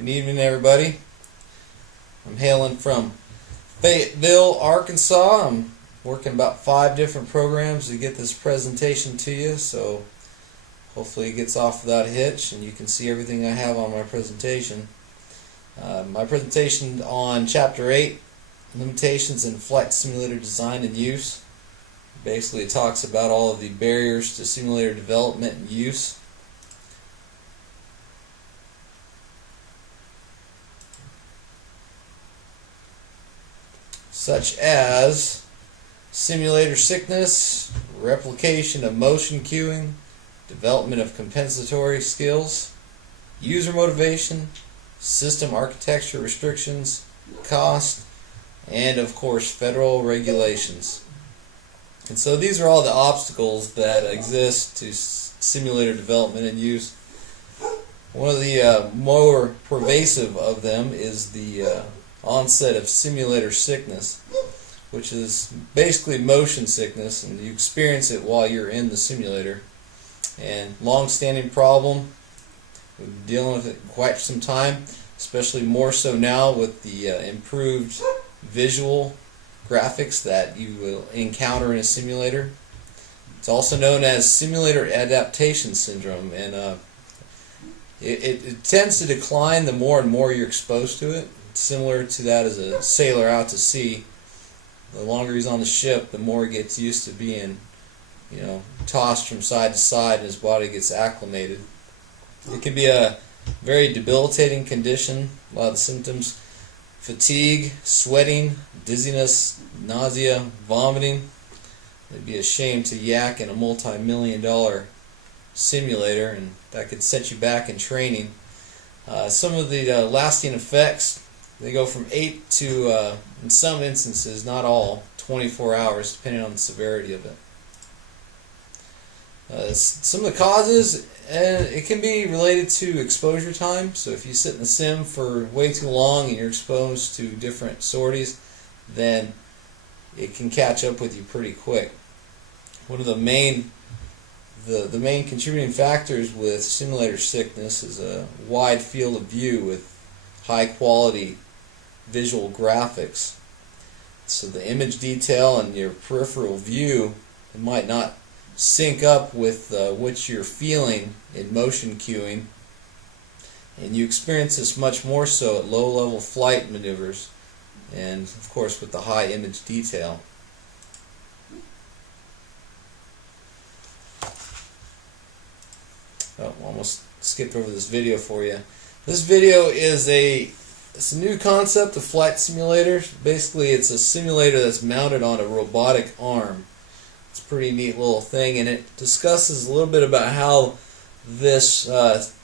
Good evening, everybody. I'm hailing from Fayetteville, Arkansas. I'm working about 5 different programs to get this presentation to you, so hopefully it gets off without a hitch and you can see everything I have on my presentation. My presentation on Chapter 8, Limitations in Flight Simulator Design and Use. Basically it talks about all of the barriers to simulator development and use. Such as simulator sickness, replication of motion cueing, development of compensatory skills, user motivation, system architecture restrictions, cost, and of course federal regulations. And so these are all the obstacles that exist to simulator development and use. One of the more pervasive of them is the onset of simulator sickness, which is basically motion sickness, and you experience it while you're in the simulator. And long-standing problem, we've been dealing with it quite some time, especially more so now with the improved visual graphics that you will encounter in a simulator. It's also known as simulator adaptation syndrome, and it tends to decline the more and more you're exposed to it. It's similar to that as a sailor out to sea. The longer he's on the ship, the more he gets used to being, tossed from side to side, and his body gets acclimated. It can be a very debilitating condition. A lot of the symptoms: fatigue, sweating, dizziness, nausea, vomiting. It'd be a shame to yak in a multi-million-dollar simulator, and that could set you back in training. Some of the lasting effects, they go from 8 to, in some instances, not all, 24 hours, depending on the severity of it. Some of the causes, it can be related to exposure time. So if you sit in the sim for way too long and you're exposed to different sorties, then it can catch up with you pretty quick. One of the main contributing factors with simulator sickness is a wide field of view with high quality visual graphics. So the image detail and your peripheral view, it might not sync up with what you're feeling in motion cueing, and you experience this much more so at low level flight maneuvers and of course with the high image detail. Oh, almost skipped over this video for you. This video is it's a new concept of flight simulator. Basically, it's a simulator that's mounted on a robotic arm. It's a pretty neat little thing, and it discusses a little bit about how this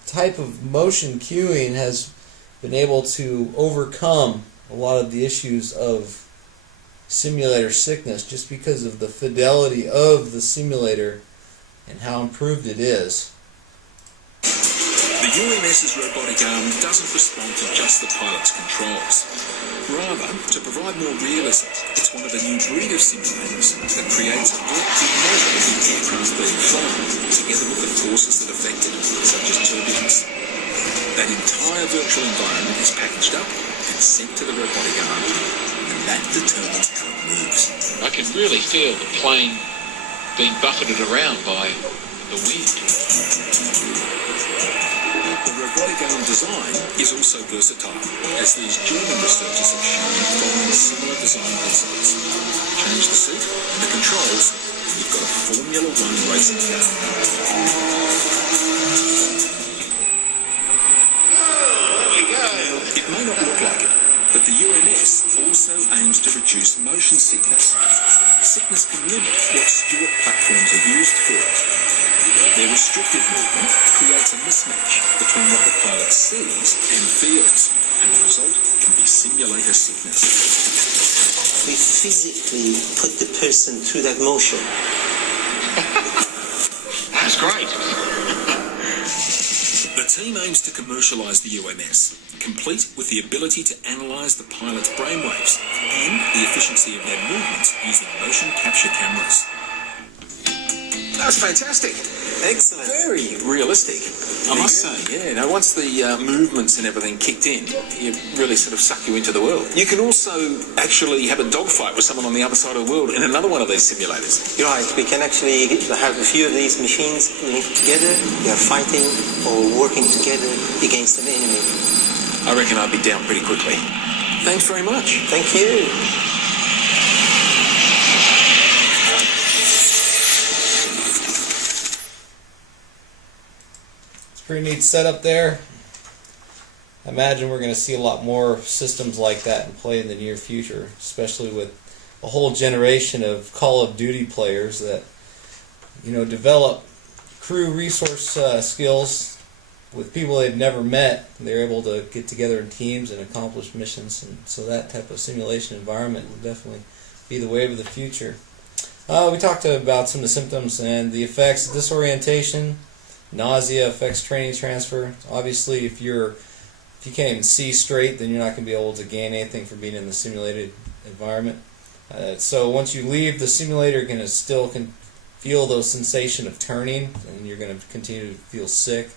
type of motion cueing has been able to overcome a lot of the issues of simulator sickness just because of the fidelity of the simulator and how improved it is. The UMS's robotic arm doesn't respond to just the pilot's controls. Rather, to provide more realism, it's one of a new breed of simulators that creates a walkthrough model of the aircraft being flown, together with the forces that affect it, such as turbulence. That entire virtual environment is packaged up and sent to the robotic arm, and that determines how it moves. I can really feel the plane being buffeted around by the wind. The robotic arm design is also versatile, as these German researchers have shown following similar design principles. Change the seat and the controls, and you've got a Formula One racing car. Now, it may not look like it, but the UMS also aims to reduce motion sickness. Sickness can limit what Stuart platforms are used for. Their restrictive movement creates a mismatch between what the pilot sees and feels, and the result can be simulator sickness. We physically put the person through that motion. That's great. The team aims to commercialise the UMS, complete with the ability to analyse the pilot's brainwaves and the efficiency of their movements using motion capture cameras. That was fantastic. Excellent. Very realistic. I must say, yeah. Now, once the movements and everything kicked in, it really sort of sucked you into the world. You can also actually have a dogfight with someone on the other side of the world in another one of these simulators. You're right. We can actually have a few of these machines linked together. They are fighting or working together against an enemy. I reckon I'd be down pretty quickly. Thanks very much. Thank you. Pretty neat setup there. I imagine we're going to see a lot more systems like that in play in the near future, especially with a whole generation of Call of Duty players that, develop crew resource skills with people they've never met. They're able to get together in teams and accomplish missions, and so that type of simulation environment will definitely be the wave of the future. We talked about some of the symptoms and the effects: disorientation, nausea, affects training transfer. Obviously, if you can't even see straight, then you're not going to be able to gain anything from being in the simulated environment. So once you leave the simulator, you're going to still feel those sensation of turning, and you're going to continue to feel sick,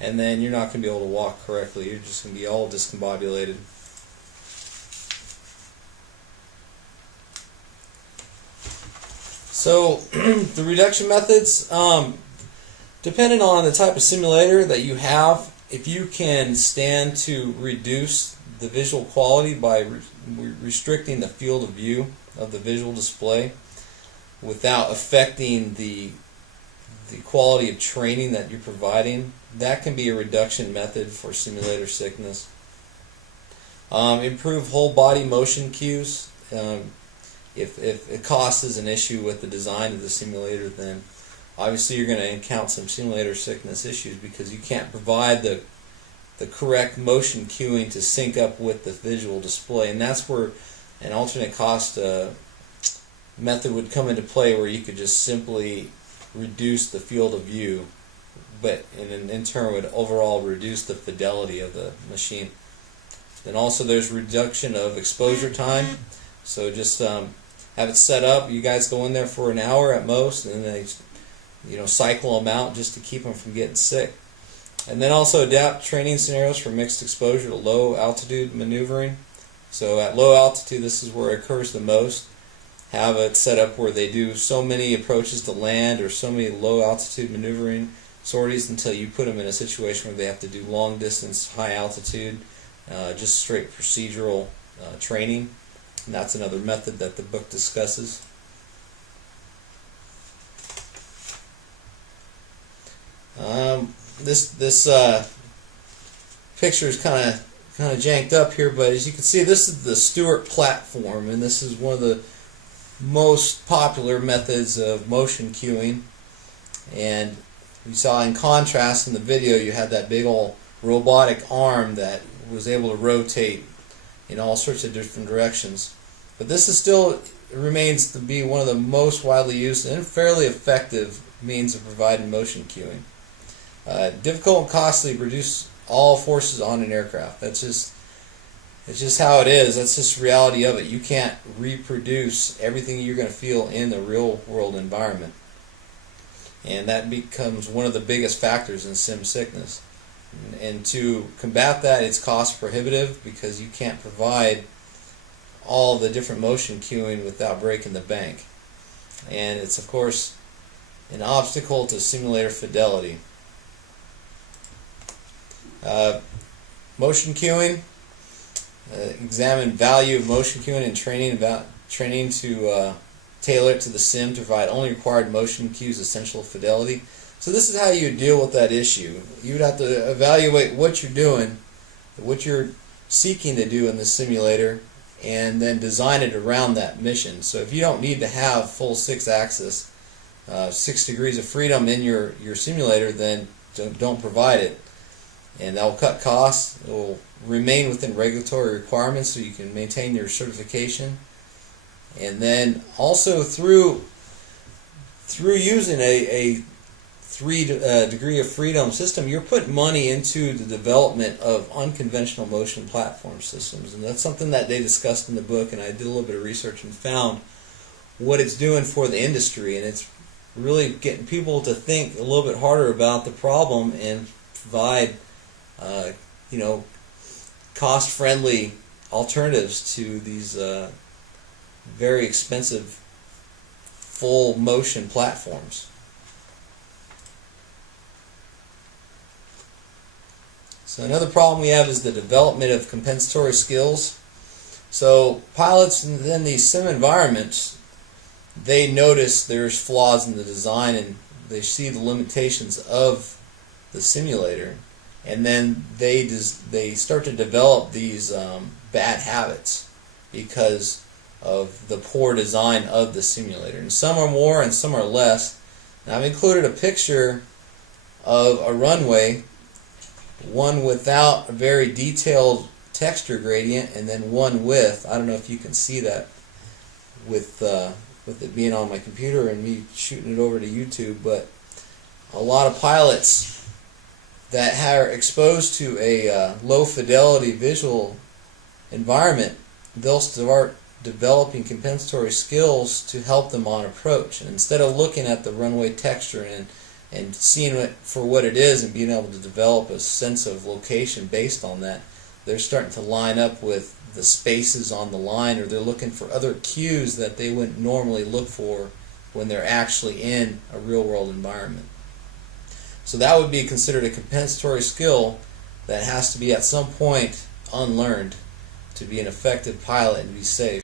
and then you're not going to be able to walk correctly. You're just going to be all discombobulated. So the reduction methods, depending on the type of simulator that you have, if you can stand to reduce the visual quality by restricting the field of view of the visual display without affecting the quality of training that you're providing, that can be a reduction method for simulator sickness. Improve whole body motion cues. If cost is an issue with the design of the simulator, then obviously you're going to encounter some simulator sickness issues because you can't provide the correct motion cueing to sync up with the visual display, and that's where an alternate cost method would come into play, where you could just simply reduce the field of view, but in turn would overall reduce the fidelity of the machine. Then also there's reduction of exposure time. So just have it set up. You guys go in there for an hour at most, and then they cycle them out just to keep them from getting sick. And then also adapt training scenarios for mixed exposure to low altitude maneuvering. So at low altitude, this is where it occurs the most. Have it set up where they do so many approaches to land or so many low altitude maneuvering sorties until you put them in a situation where they have to do long distance, high altitude, just straight procedural training. And that's another method that the book discusses. This picture is kind of janked up here, but as you can see, this is the Stewart platform, and this is one of the most popular methods of motion cueing. And you saw in contrast in the video, you had that big old robotic arm that was able to rotate in all sorts of different directions. But this is still remains to be one of the most widely used and fairly effective means of providing motion cueing. Difficult and costly to reduce all forces on an aircraft. It's just how it is. That's just the reality of it. You can't reproduce everything you're going to feel in the real world environment. And that becomes one of the biggest factors in sim sickness. And to combat that, it's cost prohibitive because you can't provide all the different motion cueing without breaking the bank. And it's, of course, an obstacle to simulator fidelity. Motion cueing. Examine value of motion cueing and training to tailor it to the sim to provide only required motion cues, essential fidelity. So this is how you deal with that issue. You would have to evaluate what you're doing, what you're seeking to do in the simulator, and then design it around that mission. So if you don't need to have full 6-axis, 6 degrees of freedom in your simulator, then don't provide it. And that will cut costs. It will remain within regulatory requirements so you can maintain your certification. And then also through using a 3 degree of freedom system, you're putting money into the development of unconventional motion platform systems. And that's something that they discussed in the book, and I did a little bit of research and found what it's doing for the industry. And it's really getting people to think a little bit harder about the problem and provide, cost-friendly alternatives to these very expensive full motion platforms. So another problem we have is the development of compensatory skills. So pilots in these sim environments, they notice there's flaws in the design and they see the limitations of the simulator, and then they start to develop these bad habits because of the poor design of the simulator. And some are more and some are less. Now I've included a picture of a runway, one without a very detailed texture gradient and then one with. I don't know if you can see that with it being on my computer and me shooting it over to YouTube, but a lot of pilots that are exposed to a low fidelity visual environment, they'll start developing compensatory skills to help them on approach. And instead of looking at the runway texture and seeing it for what it is and being able to develop a sense of location based on that, they're starting to line up with the spaces on the line, or they're looking for other cues that they wouldn't normally look for when they're actually in a real-world environment. So that would be considered a compensatory skill that has to be at some point unlearned to be an effective pilot and be safe.